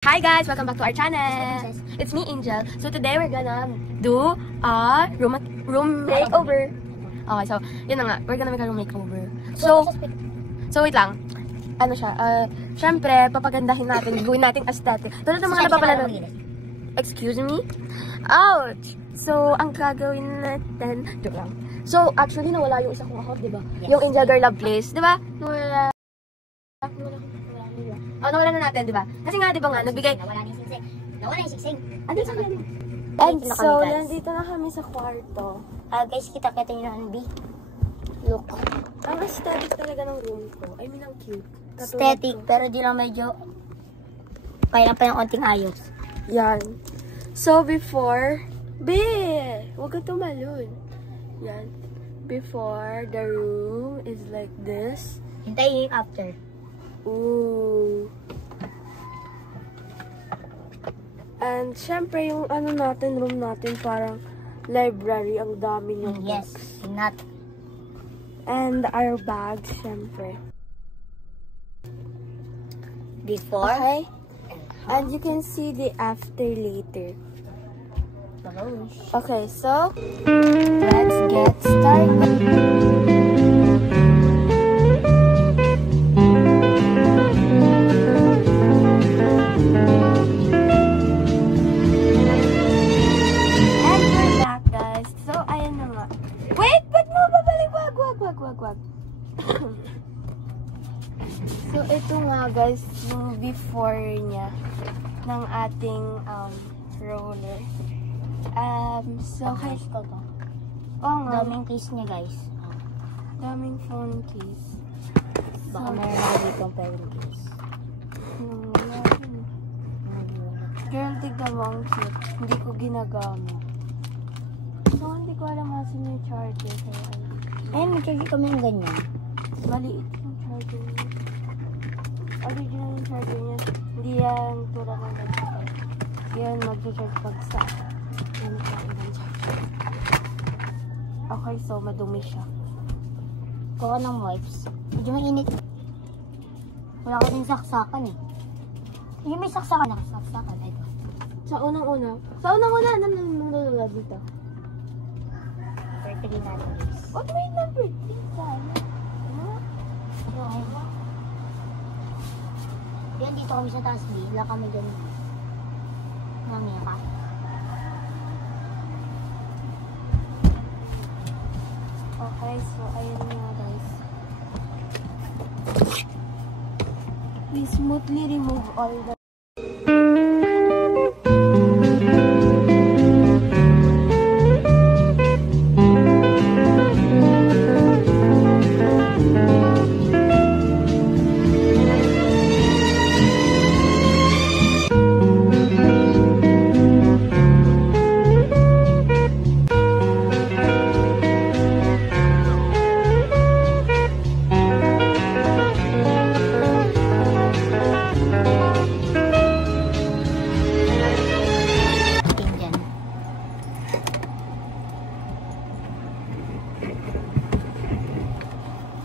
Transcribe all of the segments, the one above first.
Hi guys! Welcome back to our channel! It's me, Angel. So today we're gonna do a room makeover. Okay, so yun na nga. We're gonna make a room makeover. So wait lang. Ano siya? Syempre, papagandahin natin. Gawin natin aesthetic. Tulad ng mga napapala. Excuse me? Ouch! So, ang gagawin natin... Joke lang. So, actually, nawala yung isa kong account, diba? Yes. Yung Angel Girl Love Place, diba? Nawala na natin, diba? Kasi nga, diba nga, nagbigay... Nawala yung siksing. Andito sa kanya. And so, nandito na kami sa kwarto. Guys, kita-kita nyo na, B. Look. Ang aesthetic talaga ng room ko. I mean, ang cute. Aesthetic, pero di lang medyo... Kailan pa yung konting ayos. Yan. So, before... Huwag ka tumalon. Yan. Before, the room is like this. Hintayin yung after. Ooh. And, syempre, yung ano natin, room natin, parang library. Ang dami yung yes, books. not. And our bags, syempre. Before. Okay. And you can see the after later. Okay, so let's get started. And we're back, guys. So, ayan na nga. Wait! Ba't mo babalik? Wag. So, ito nga, guys, yung before niya ng ating roller. So, case ko to. Oo nga. Daming case niya, guys. Daming phone case. Baka meron ako dito ang parent case. Girl, tignan mo ang cute. Hindi ko ginagamit. So, hindi ko alam asan yung charger. Ayun, may charger kami ng ganyan. Maliit yung charger niya. Original yung charger niya. Hindi yan tulad ng ganyan. Yan, mag-charge pag sa okay, so madumi siya. Kuha ng wipes. Medyo mainit. Wala ko din saksakan eh. Yung may saksakan. Nakasaksakan. Ito. Sa unang-una, nalulula dito. Number 3 natin guys. What may number 3 tayo? Yan, dito kami sa taas B. Wala kami ganun. Mamaya. Okay, so ayun nga guys. We smoothly remove all the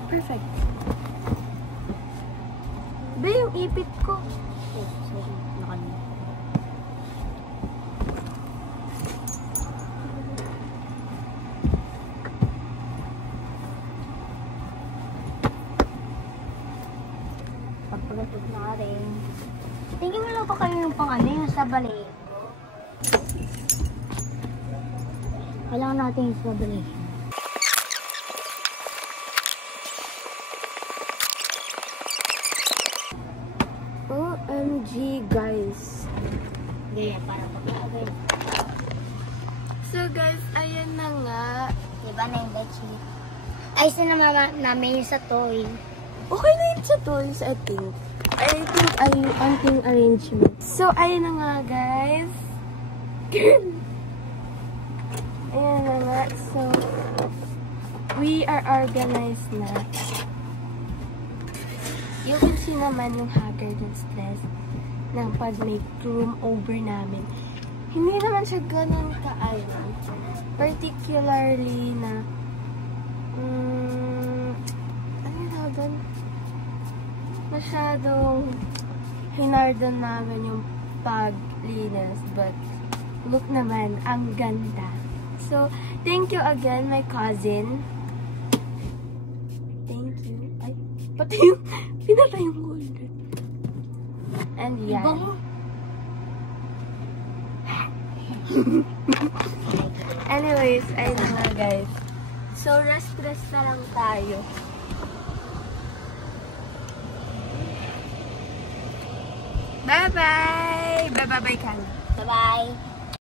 perfect. Yung ipit ko. Oh, sorry. Nakalimutan. Pagpagatog na rin. Tingin mo lang pa kayo yung pang ano, yung sa balay. Kailangan natin yung sa balay. OMG guys. Ganyan, para pag-agay. So guys, ayan na nga. Diba na yung bedsheet? Ayos na naman namin yung sa toy. Okay na yun sa toys, I think anting arrangement. So, ayan na nga guys. Ayan na nga. So, we are organized na. You can see naman yung haggard and stress ng pag-make room over namin. Hindi naman siya ganun ka-ano. Particularly na ano yung tawag? Masyadong hinardan namin yung paglinis. But, look naman, ang ganda. So, thank you again, my cousin. Thank you. Ay, pati yung, pinatay yung golden. And yeah. Iba mo. Anyways, ayun na nga guys. So, rest na lang tayo. Bye-bye! Bye-bye, Kala. Bye-bye.